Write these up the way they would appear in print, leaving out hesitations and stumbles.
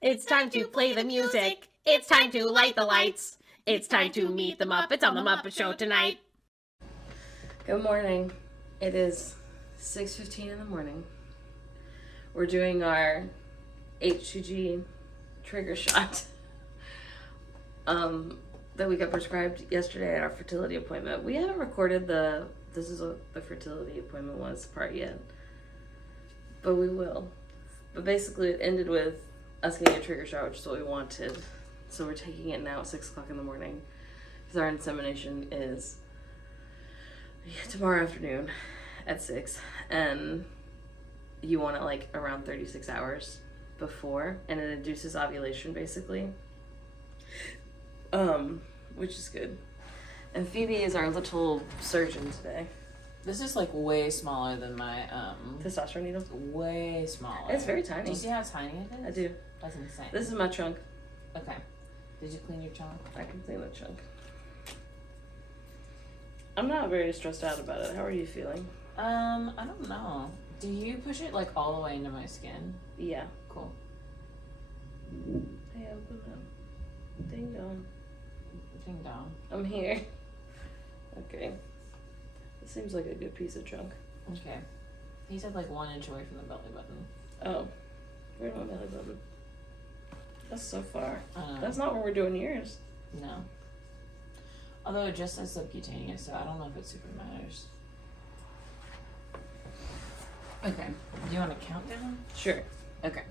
It's time to play the music. It's time to light the lights. It's time to meet the Muppets on the Muppet Show tonight. Good morning. It is 6:15 in the morning. We're doing our HCG trigger shot that we got prescribed yesterday at our fertility appointment. We haven't recorded this is what the fertility appointment was part yet, but we will. But basically it ended with us getting a trigger shot, which is what we wanted. So we're taking it now at 6 o'clock in the morning because our insemination is tomorrow afternoon at 6, and you want it like around 36 hours before, and it induces ovulation basically, which is good. And Phoebe is our little surgeon today. This is like way smaller than my Testosterone needle? Way smaller. It's very tiny. Do you see how tiny it is? I do. That's insane. This is my chunk. Okay. Did you clean your chunk? I can clean the chunk. I'm not very stressed out about it. How are you feeling? I don't know. Do you push it like all the way into my skin? Yeah. Cool. Hey, open up. Ding dong. Ding dong. I'm here. Okay. It seems like a good piece of chunk. Okay. He said like 1 inch away from the belly button. Oh. Where's my belly button? That's so far. I know. That's not where we're doing yours. No. Although it just says subcutaneous, so I don't know if it super matters. Okay. Do you want a countdown? Sure. Okay.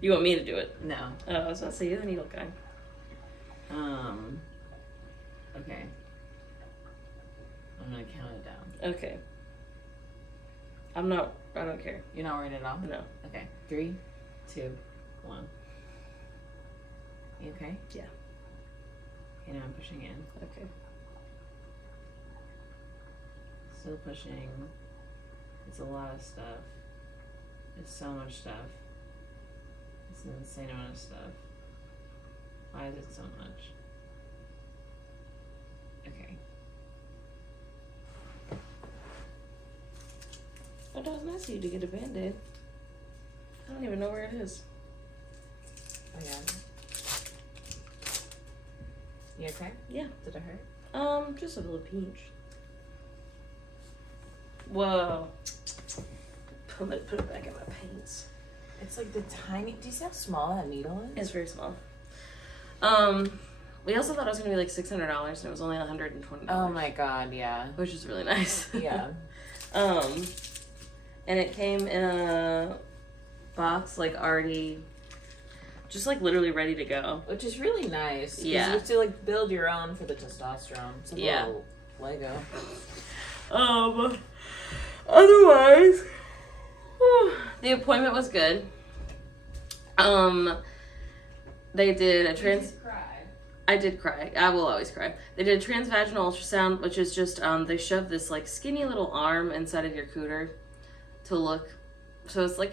You want me to do it? No. Oh, I was about to say, you're the needle guy. Okay. I'm gonna count it down. Okay. I don't care. You're not worried at all? No. Okay. 3, 2, 1. You okay? Yeah. Okay, now I'm pushing in. Okay. Still pushing. It's a lot of stuff. It's so much stuff. It's an insane amount of stuff. Why is it so much? Okay. Oh, that was nice of you to get a Band-Aid. I don't even know where it is. Oh yeah. You okay? Yeah. Did it hurt? Just a little pinch. Whoa. Put it back in my pants. It's like the tiny. Do you see how small that needle is? It's very small. We also thought it was gonna be like $600, and it was only $120. Oh my god, yeah. Which is really nice. Yeah. And it came in a box, like already, just like literally ready to go. Which is really nice. Yeah. You have to like build your own for the testosterone. It's like Yeah. a little Lego. Otherwise, the appointment was good. They did a I did cry. I will always cry. They did a transvaginal ultrasound, which is just, they shoved this like skinny little arm inside of your cooter to look. So it's like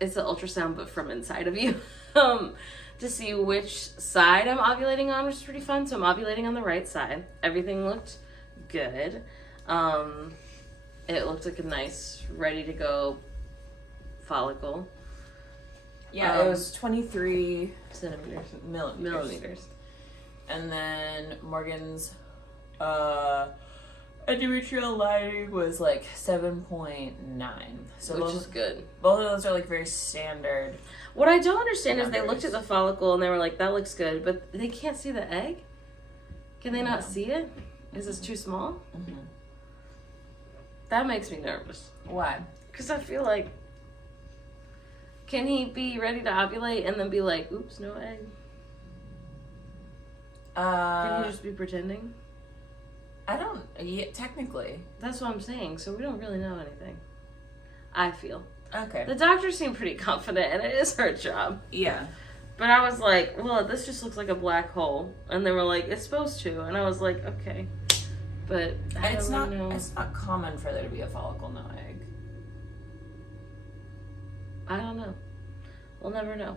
it's an ultrasound, but from inside of you, to see which side I'm ovulating on, which is pretty fun. So I'm ovulating on the right side. Everything looked good. It looked like a nice, ready to go follicle. Yeah, it was 23 centimeters. millimeters. And then Morgan's endometrial lining was like 7.9. So Which is good. Both of those are like very standard. What I don't understand is they numbers. looked at the follicle and they were like, that looks good, but they can't see the egg? Can they not No. see it? Is this too small? Mm-hmm. That makes me nervous. Why? Because I feel like, can he be ready to ovulate and then be like, oops, no egg? Can he just be pretending? I don't. Yeah, technically. That's what I'm saying. So we don't really know anything. I feel. Okay. The doctors seem pretty confident, and it is her job. Yeah. But I was like, well, this just looks like a black hole. And they were like, it's supposed to. And I was like, okay. But It's not. know. It's not common for there to be a follicle, no egg. I don't know. We'll never know.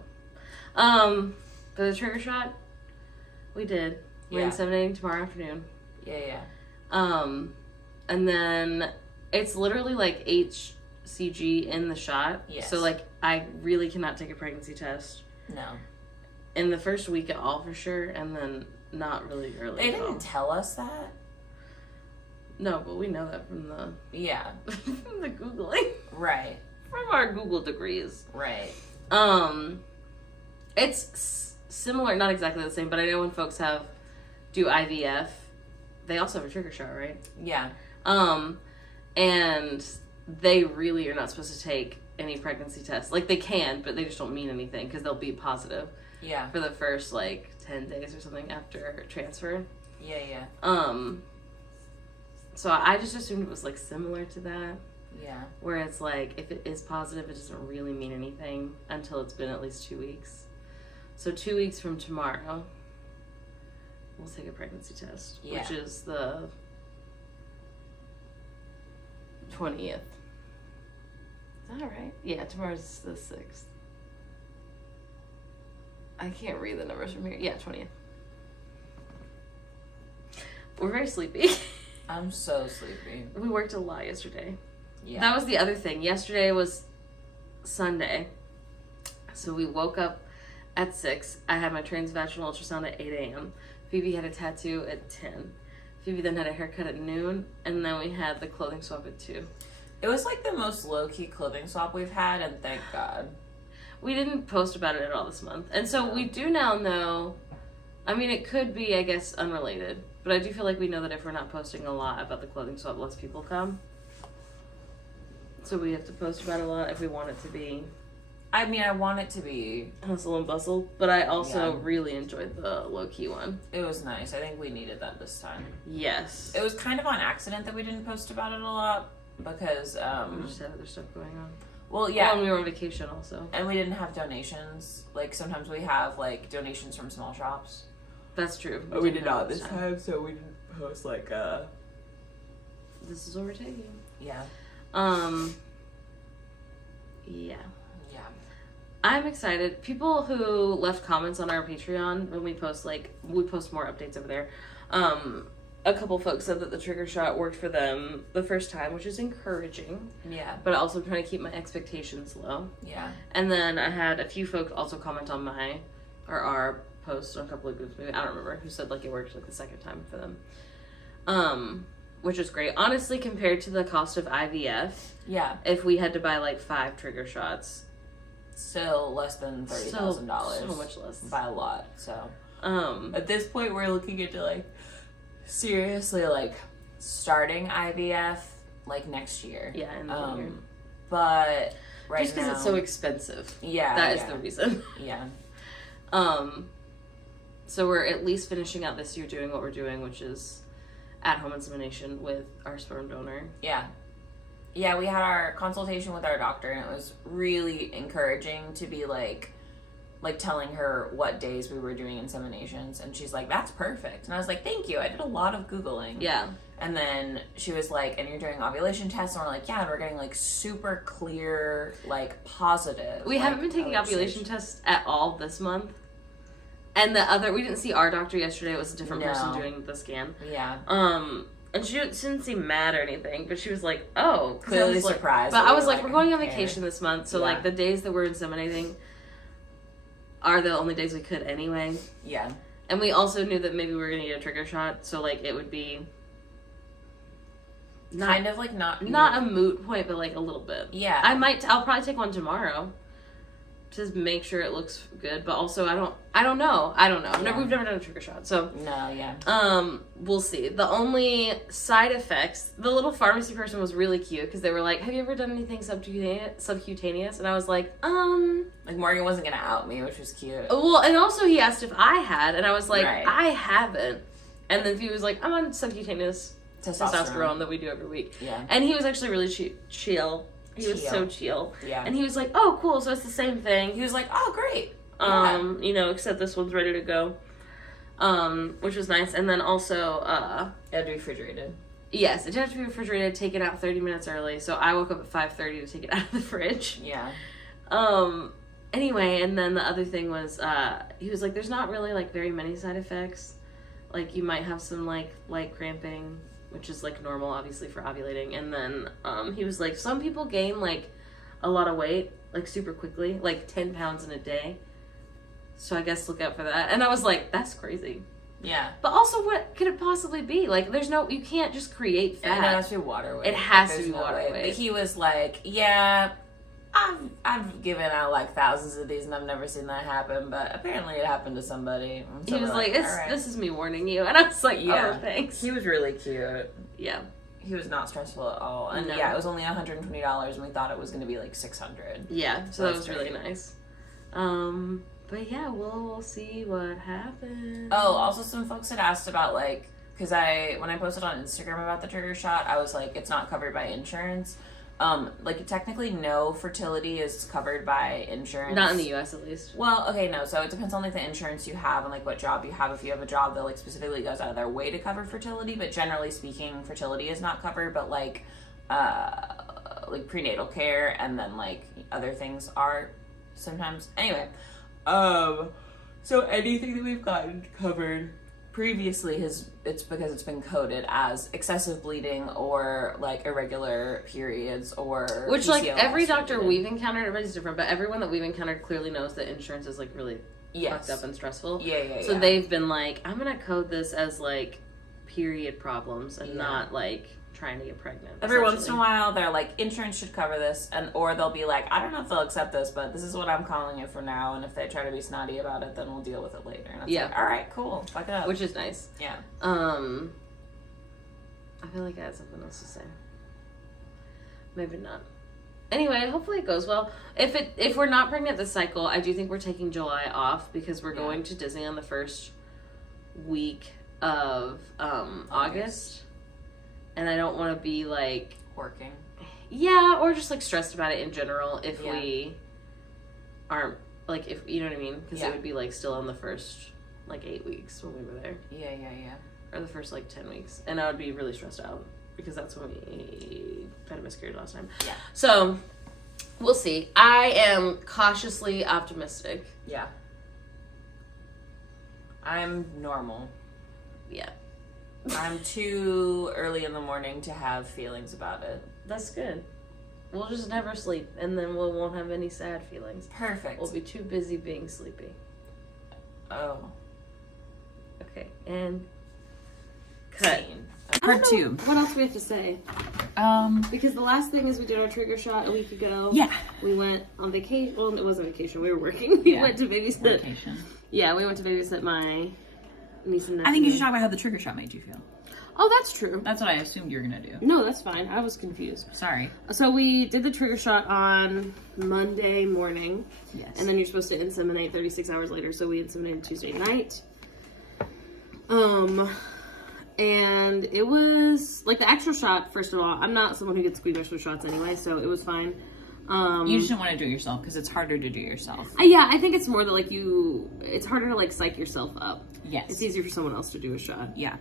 For the trigger shot, we did. We're Yeah. inseminating tomorrow afternoon. Yeah. And then it's literally like HCG in the shot. Yes. So like I really cannot take a pregnancy test No. in the first week at all for sure, and then not really early. They at all. didn't tell us that. No, but we know that from the Yeah. from the Googling. Right. From our Google degrees. Right. It's similar, not exactly the same, but I know when folks do IVF, they also have a trigger shot, right? Yeah. And they really are not supposed to take any pregnancy tests. Like, they can, but they just don't mean anything because they'll be positive Yeah. for the first, like, 10 days or something after transfer. Yeah. So I just assumed it was, like, similar to that. Yeah. Where it's like, if it is positive, it doesn't really mean anything until it's been at least 2 weeks. So 2 weeks from tomorrow, we'll take a pregnancy test, Yeah. which is the 20th. Is that right? Yeah, tomorrow's the 6th. I can't read the numbers from here. Yeah, 20th. We're very sleepy. I'm so sleepy. We worked a lot yesterday. Yeah. That was the other thing. Yesterday was Sunday. So we woke up at 6. I had my transvaginal ultrasound at 8 a.m. Phoebe had a tattoo at 10. Phoebe then had a haircut at noon. And then we had the clothing swap at 2. It was like the most low-key clothing swap we've had, and thank God. We didn't post about it at all this month. And so No. we do now know, I mean, it could be, I guess, unrelated. But I do feel like we know that if we're not posting a lot about the clothing swap, less people come. So we have to post about it a lot if we want it to be I mean, I want it to be. hustle and bustle. But I also Yeah. really enjoyed the low-key one. It was nice. I think we needed that this time. Yes. It was kind of on accident that we didn't post about it a lot because, We just had other stuff going on. well, yeah. Well, and we were on vacation also. And we didn't have donations. Like, sometimes we have, like, donations from small shops. That's true. But we did didn't have not this time, so we didn't post, like, This is what we're taking. Yeah. Yeah. Yeah. I'm excited. People who left comments on our Patreon when we post more updates over there. A couple folks said that the trigger shot worked for them the first time, which is encouraging. Yeah. But also I'm trying to keep my expectations low. Yeah. And then I had a few folks also comment on our post on a couple of groups, maybe I don't remember, who said like it worked like the second time for them. Which is great. Honestly, compared to the cost of IVF, Yeah. if we had to buy like 5 trigger shots, Still less than $30,000. so much less. By a lot, so. Um, At this point, we're looking into, like, seriously, like, starting IVF, like, next year. yeah, in the year. But right Just because now, it's so expensive. yeah, That is yeah, the reason. yeah, So we're at least finishing out this year doing what we're doing, which is at-home insemination with our sperm donor. yeah. Yeah, we had our consultation with our doctor, and it was really encouraging to be like telling her what days we were doing inseminations, and she's like, "That's perfect." And I was like, "Thank you." I did a lot of Googling. Yeah. And then she was like, "And you're doing ovulation tests?" And we're like, "Yeah," and we're getting like super clear, like positive. We like, haven't been taking ovulation tests at all this month. And we didn't see our doctor yesterday. It was a different person No. doing the scan. Yeah. And she didn't seem mad or anything, but she was like, "Oh," 'cause I Clearly was like- surprised. But that I we was were like, "We're going on okay." vacation this month, so Yeah. like the days that we're inseminating are the only days we could anyway." Yeah. And we also knew that maybe we were gonna get a trigger shot, so like it would be Kind of like not not a moot point, but like a little bit. Yeah. I'll probably take one tomorrow to make sure it looks good, but also I don't know. Yeah. We've never done a trigger shot, so No, yeah. we'll see. The only side effects, the little pharmacy person was really cute because they were like, "Have you ever done anything subcutaneous?" And I was like, Like Morgan wasn't gonna out me, which was cute. well, and also he asked if I had, and I was like, Right. I haven't. And then he was like, "I'm on subcutaneous testosterone that we do every week." Yeah. And he was actually really chill. He was so chill. Yeah. And he was like, "Oh, cool, so it's the same thing." He was like, "Oh, great." Except this one's ready to go. Which was nice. And then also, It had to be refrigerated. yes, it did have to be refrigerated, taken out 30 minutes early. So I woke up at 5:30 to take it out of the fridge. Yeah. Anyway, and then the other thing was, he was like, "There's not really like very many side effects. Like you might have some like light cramping, which is like normal, obviously, for ovulating. And then he was like, some people gain like a lot of weight, like super quickly, like 10 pounds in a day. So I guess look out for that. And I was like, that's crazy. Yeah. But also, what could it possibly be? Like, you can't just create fat. It has to be water weight. It has to There's be no water way. weight. But he was like, yeah, I've given out like thousands of these and I've never seen that happen, but apparently it happened to somebody. So He was like, all right. this is me warning you. And I was like, Yeah. oh, thanks. He was really cute. Yeah. He was not stressful at all. And No. yeah, it was only $120 and we thought it was going to be like $600. Yeah, so that was really great. nice. But yeah, we'll see what happens. Oh, also some folks had asked about like, because when I posted on Instagram about the trigger shot, I was like, it's not covered by insurance. Like technically no fertility is covered by insurance. Not in the US at least. Well, okay, no. So it depends on like the insurance you have and like what job you have. If you have a job that like specifically goes out of their way to cover fertility, but generally speaking, fertility is not covered. But like prenatal care and then like other things are sometimes. Anyway, so anything that we've gotten covered previously it's because it's been coded as excessive bleeding or like irregular periods or Which like PCOS every doctor related. we've encountered, everybody's different, but everyone that we've encountered clearly knows that insurance is like really Yes. fucked up and stressful. Yeah. So they've been like, I'm gonna code this as like period problems and not like trying to get pregnant. Every once in a while, they're like, insurance should cover this, or they'll be like, I don't know if they'll accept this, but this is what I'm calling it for now, and if they try to be snotty about it, then we'll deal with it later. And it's like, all right, cool, fuck it up. Which is nice. Yeah. I feel like I had something else to say. Maybe not. Anyway, hopefully it goes well. If we're not pregnant this cycle, I do think we're taking July off because we're going to Disney on the first week of August. And I don't want to be like Working. Yeah, or just like stressed about it in general if we aren't like, if you know what I mean, because it would be like still on the first like 8 weeks when we were there. Yeah. Or the first like 10 weeks, and I would be really stressed out because that's when we had a miscarriage last time. Yeah. So we'll see. I am cautiously optimistic. Yeah. I'm normal. Yeah. I'm too early in the morning to have feelings about it. That's good. We'll just never sleep, and then we won't have any sad feelings. Perfect. We'll be too busy being sleepy. Oh. Okay, and cut. Part 2. What else do we have to say? Because the last thing is we did our trigger shot a week ago. Yeah. We went on vacation. Well, it wasn't vacation. We were working. We went to babysit. Vacation. Yeah, we went to babysit my niece and nephew. I think you should talk about how the trigger shot made you feel. Oh, that's true. That's what I assumed you were gonna do. No, that's fine. I was confused. Sorry. So we did the trigger shot on Monday morning. Yes. And then you're supposed to inseminate 36 hours later. So we inseminated Tuesday night. And it was like the actual shot. First of all, I'm not someone who gets squeamish with shots anyway, so it was fine. You just didn't want to do it yourself because it's harder to do yourself. Yeah, I think it's more that like it's harder to like psych yourself up. Yes. It's easier for someone else to do a shot. Yeah.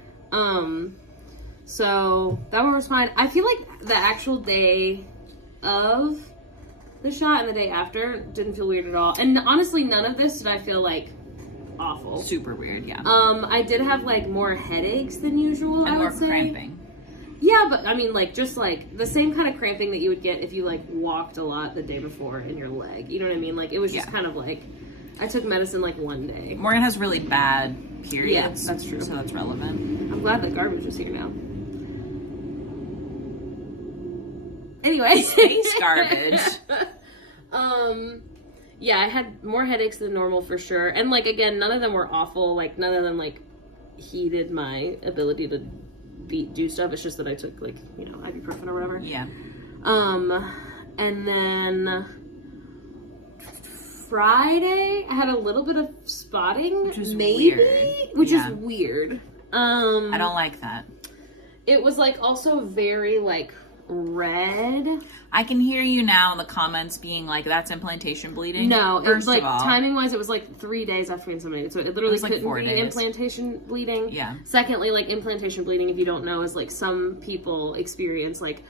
So that one was fine. I feel like the actual day of the shot and the day after didn't feel weird at all. And honestly, none of this did I feel like awful. Super weird, yeah. I did have like more headaches than usual. And I more would say. cramping. Yeah, but I mean, like, just like the same kind of cramping that you would get if you like walked a lot the day before in your leg. You know what I mean? Like, it was just kind of like I took medicine like one day. Morgan has really bad periods. Yeah, that's true. So that's relevant. I'm glad the garbage is here now. Anyway, Space garbage. Yeah, I had more headaches than normal for sure, and like again, none of them were awful. Like none of them like heeded my ability to do stuff. It's just that I took like ibuprofen or whatever. Yeah. And then Friday I had a little bit of spotting, Which was maybe, weird. which Yeah. is weird. I don't like that. It was like also very like red. I can hear you now in the comments being like, that's implantation bleeding. No, it First like of all, timing wise, it was like 3 days after we inseminated, so it literally was, like, couldn't 4 be days. implantation bleeding. Yeah. Secondly, like implantation bleeding, if you don't know, is like some people experience like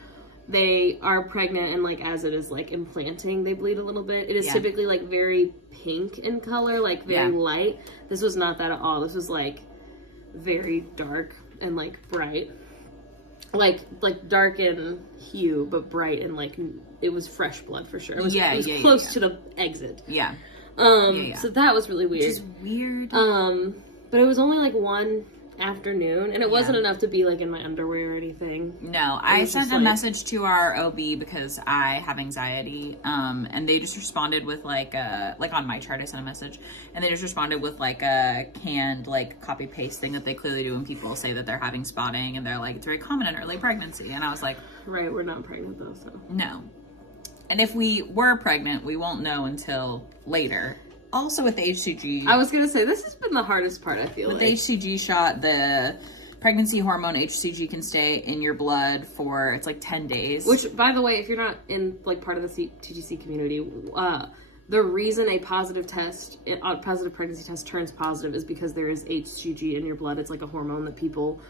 they are pregnant and like as it is like implanting, they bleed a little bit. It is typically like very pink in color, like very light. This was not that at all. This was like very dark and like bright. like dark in hue, but bright and like it was fresh blood for sure. It was, close to the exit. Yeah. So that was really weird. Which is weird. But it was only like one afternoon, and it wasn't enough to be like in my underwear or anything. No, I sent a message to our OB because I have anxiety, and they just responded with like on my chart I sent a message, and they just responded with like a canned like copy paste thing that they clearly do when people say that they're having spotting, and they're like, it's very common in early pregnancy, and I was like, right, we're not pregnant though, so no. And if we were pregnant, we won't know until later. Also with the HCG. I was going to say, this has been the hardest part, I feel with the HCG shot, the pregnancy hormone HCG can stay in your blood for, it's like 10 days. Which, by the way, if you're not in like part of the TTC community, the reason a positive pregnancy test turns positive is because there is HCG in your blood. It's like a hormone that people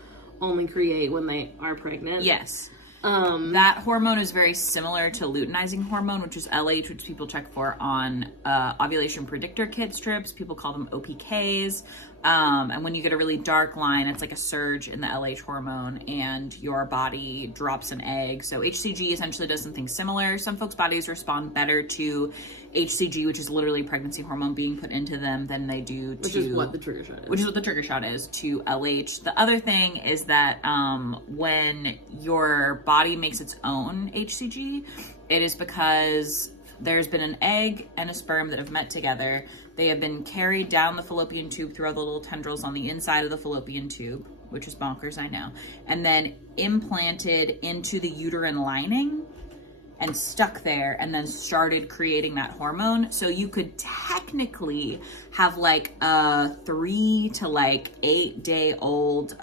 only create when they are pregnant. Yes. That hormone is very similar to luteinizing hormone, which is LH, which people check for on ovulation predictor kit strips. People call them OPKs. And when you get a really dark line, it's like a surge in the LH hormone and your body drops an egg. So HCG essentially does something similar. Some folks' bodies respond better to HCG, which is literally pregnancy hormone being put into them, than they do to... Which is what the trigger shot is. Which is what the trigger shot is, to LH. The other thing is that when your body makes its own HCG, it is because there's been an egg and a sperm that have met together. They have been carried down the fallopian tube through all the little tendrils on the inside of the fallopian tube, which is bonkers, I know, and then implanted into the uterine lining and stuck there, and then started creating that hormone. So you could technically have like a 3 to like 8 day old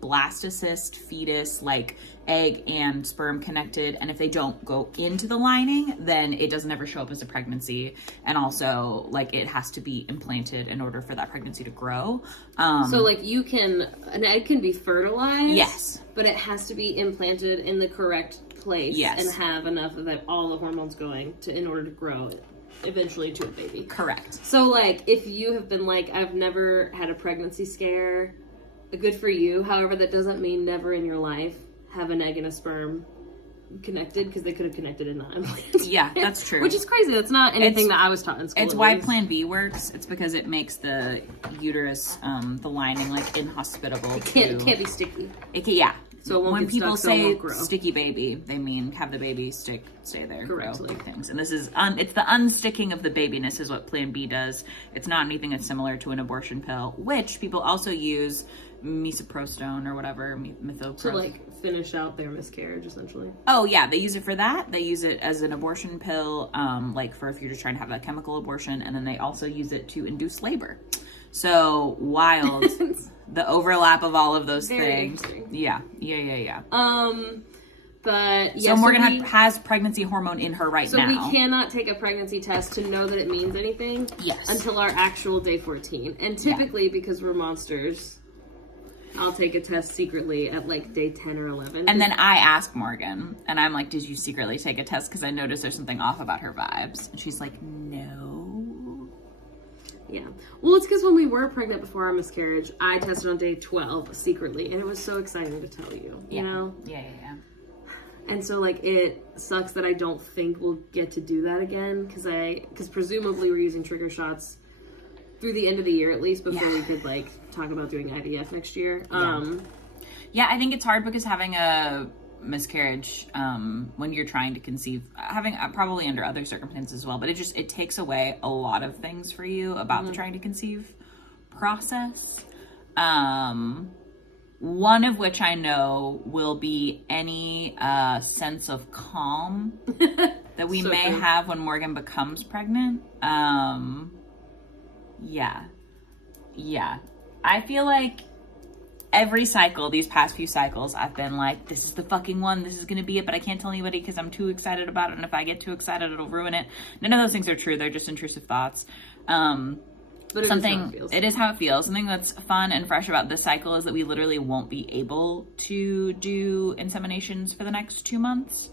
blastocyst fetus, like egg and sperm connected, and if they don't go into the lining, then it doesn't ever show up as a pregnancy, and also like it has to be implanted in order for that pregnancy to grow. So like an egg can be fertilized, yes, but it has to be implanted in the correct place, yes, and have enough of all the hormones going in order to grow it eventually to a baby. Correct. So like if you have been like, I've never had a pregnancy scare, good for you. However, that doesn't mean never in your life have an egg and a sperm connected, because they could have connected and not implanted. Yeah, that's true. Which is crazy. That's not anything that I was taught in school. It's why Plan B works. It's because it makes the uterus, the lining, like inhospitable. It can't be sticky. Yeah. So it won't when get people stuck, so it say won't grow. Sticky baby, they mean have the baby stay there, correctly. grow things. And this is it's the unsticking of the babiness is what Plan B does. It's not anything that's similar to an abortion pill, which people also use misoprostone or whatever, methylprednisolone. To like finish out their miscarriage, essentially. Oh yeah, they use it for that. They use it as an abortion pill, like for if you're just trying to have a chemical abortion, and then they also use it to induce labor. So wild, the overlap of all of those things. Yeah. But yeah, so Morgan has pregnancy hormone in her now. So we cannot take a pregnancy test to know that it means anything. Yes. Until our actual day 14, and typically because we're monsters, I'll take a test secretly at like day 10 or 11. And then I ask Morgan, and I'm like, did you secretly take a test? Because I noticed there's something off about her vibes. And she's like, no. Yeah. Well, it's because when we were pregnant before our miscarriage, I tested on day 12 secretly, and it was so exciting to tell you, you know? Yeah. And so, like, it sucks that I don't think we'll get to do that again, because presumably we're using trigger shots through the end of the year at least before we could, like, talk about doing IVF next year. Yeah, I think it's hard because having a miscarriage when you're trying to conceive, having probably under other circumstances as well, but it takes away a lot of things for you about the trying to conceive process. One of which I know will be any sense of calm that we may have when Morgan becomes pregnant. Yeah. I feel like every cycle, these past few cycles, I've been like, this is the fucking one, this is going to be it, but I can't tell anybody because I'm too excited about it, and if I get too excited, it'll ruin it. None of those things are true. They're just intrusive thoughts. But it is how it feels. Something that's fun and fresh about this cycle is that we literally won't be able to do inseminations for the next 2 months.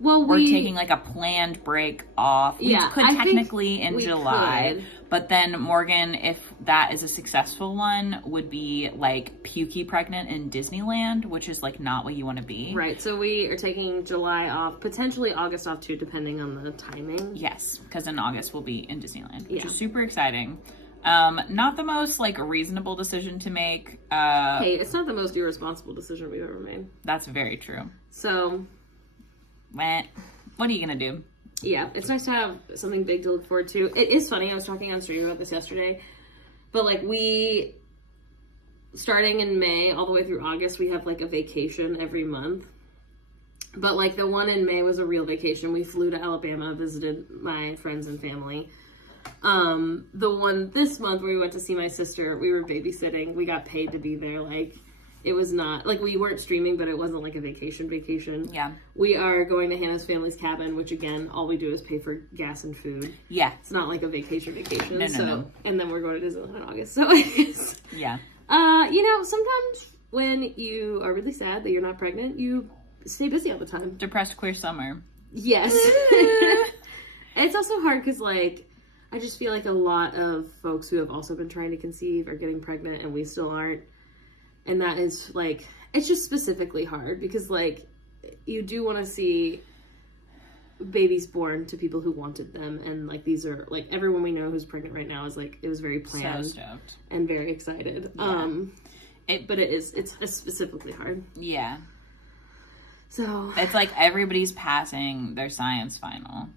We're taking like a planned break off. We could technically in July, But then Morgan, if that is a successful one, would be like pukey pregnant in Disneyland, which is like not what you want to be. Right. So we are taking July off, potentially August off too, depending on the timing. Yes, because in August we'll be in Disneyland, which Yeah. is super exciting. Not the most like reasonable decision to make. Hey, it's not the most irresponsible decision we've ever made. That's very true. So, What are you gonna do? yeah, it's nice to have something big to look forward to. It is funny, I was talking on stream about this yesterday, but like we, starting in May all the way through August, we have like a vacation every month. But like the one in May was a real vacation. We flew to Alabama, visited my friends and family. The one this month where we went to see my sister, we were babysitting. We got paid to be there. Like, it was not, like, we weren't streaming, but it wasn't like a vacation. Yeah. We are going to Hannah's family's cabin, which again, all we do is pay for gas and food. Yeah. It's not like a vacation. No. And then we're going to Disneyland in August. So it's, Yeah. you know, sometimes when you are really sad that you're not pregnant, you stay busy all the time. Depressed queer summer. Yes. It's also hard because, like, I just feel like a lot of folks who have also been trying to conceive are getting pregnant and we still aren't. And that is, like, it's just specifically hard because, like, you do want to see babies born to people who wanted them. And, like, these are, like, everyone we know who's pregnant right now is, like, it was very planned. So stoked. And very excited. Yeah. But it's specifically hard. Yeah. So. It's like everybody's passing their science final.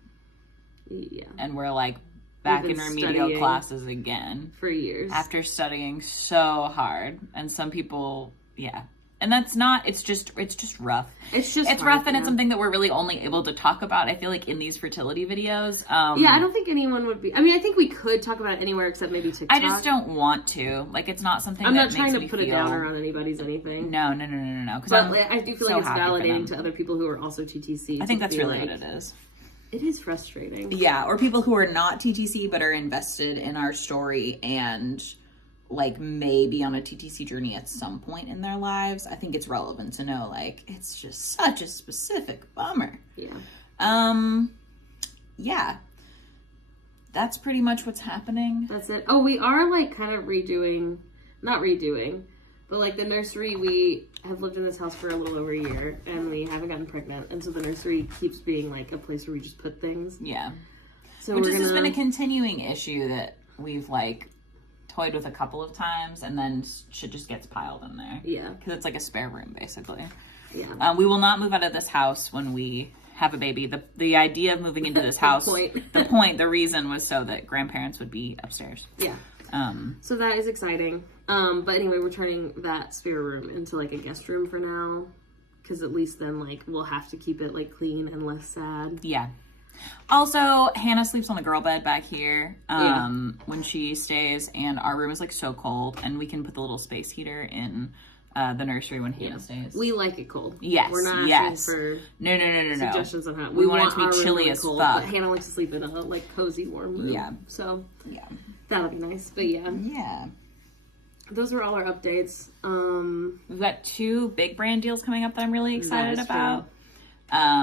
Yeah. And we're, like, back We've in been remedial studying classes again. For years. After studying so hard. And some people, yeah. And that's not, it's just rough. It's just It's hard, rough, and yeah. it's something that we're really only able to talk about, I feel like, in these fertility videos. Yeah, I don't think anyone would be, I mean, I think we could talk about it anywhere except maybe TikTok. I just don't want to. Like, it's not something I'm that not trying makes to me put a feel... downer on anybody's anything. No. Because But I do feel so like it's happy for validating them. to other people who are also TTC. I think that's really like, what it is. It is frustrating. Yeah, or people who are not TTC but are invested in our story and like may be on a TTC journey at some point in their lives. I think it's relevant to know, like, it's just such a specific bummer. Yeah. Yeah. That's pretty much what's happening. That's it. Oh, we are like kind of not redoing, but like the nursery, we have lived in this house for a little over a year and we haven't gotten pregnant. And so the nursery keeps being like a place where we just put things. Yeah. So Which has been a continuing issue that we've like toyed with a couple of times, and then shit just gets piled in there. Yeah. Because it's like a spare room, basically. Yeah. We will not move out of this house when we have a baby. The idea of moving into this house, the reason was so that grandparents would be upstairs. Yeah. So that is exciting. But anyway, we're turning that spare room into like a guest room for now. Because at least then like we'll have to keep it like clean and less sad. Yeah. Also, Hannah sleeps on the girl bed back here when she stays, and our room is like so cold, and we can put the little space heater in the nursery when Hannah stays. We like it cold. Yes. We're not asking for No. suggestions on how We want it to be our room chilly really as cold, fuck. But Hannah likes to sleep in a like cozy warm room. Yeah. So Yeah. that'll be nice. But yeah. Yeah. Those are all our updates. We've got 2 big brand deals coming up that I'm really excited about.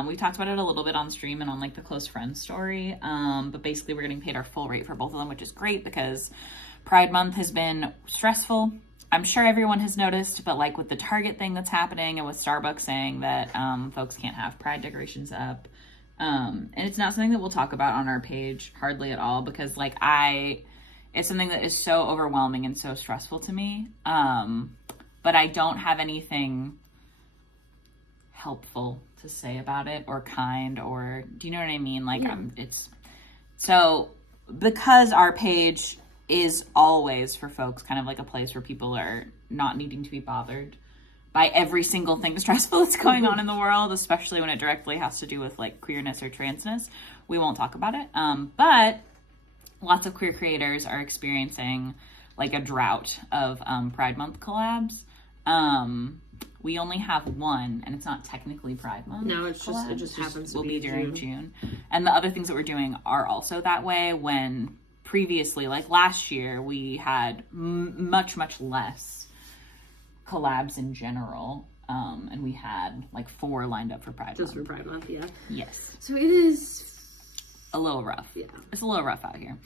We talked about it a little bit on stream and on like the close friends story. But basically we're getting paid our full rate for both of them, which is great because Pride Month has been stressful. I'm sure everyone has noticed, but like with the Target thing that's happening and with Starbucks saying that folks can't have Pride decorations up. And it's not something that we'll talk about on our page hardly at all because like it's something that is so overwhelming and so stressful to me. But I don't have anything helpful to say about it or kind, or do you know what I mean? Like it's so because our page is always for folks kind of like a place where people are not needing to be bothered by every single thing stressful that's going on in the world, especially when it directly has to do with like queerness or transness. We won't talk about it. But lots of queer creators are experiencing like a drought of Pride Month collabs. We only have one, and it's not technically Pride Month. No, it just happens to will be during June. And the other things that we're doing are also that way. When previously, like last year, we had much less collabs in general, and we had like 4 lined up for Pride Just Month. for Pride Month, yeah. Yes. So it is A little rough. Yeah. It's a little rough out here.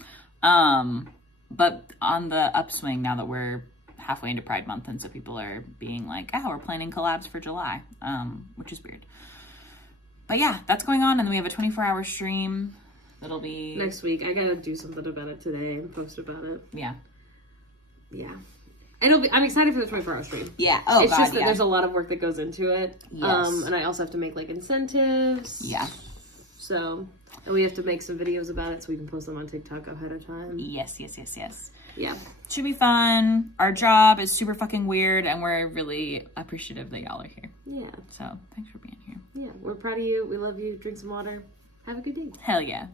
But on the upswing now that we're halfway into Pride Month, and so people are being like, oh, we're planning collabs for July, which is weird. But yeah, that's going on, and then we have a 24-hour stream that'll be... Next week. I gotta do something about it today and post about it. Yeah. Yeah. I'm excited for the 24-hour stream. Yeah. Oh, it's God, just that yeah. there's a lot of work that goes into it. Yes. And I also have to make, like, incentives. Yeah. So, and we have to make some videos about it so we can post them on TikTok ahead of time. Yes. Yeah. Should be fun. Our job is super fucking weird, and we're really appreciative that y'all are here. Yeah. So, thanks for being here. Yeah. We're proud of you. We love you. Drink some water. Have a good day. Hell yeah.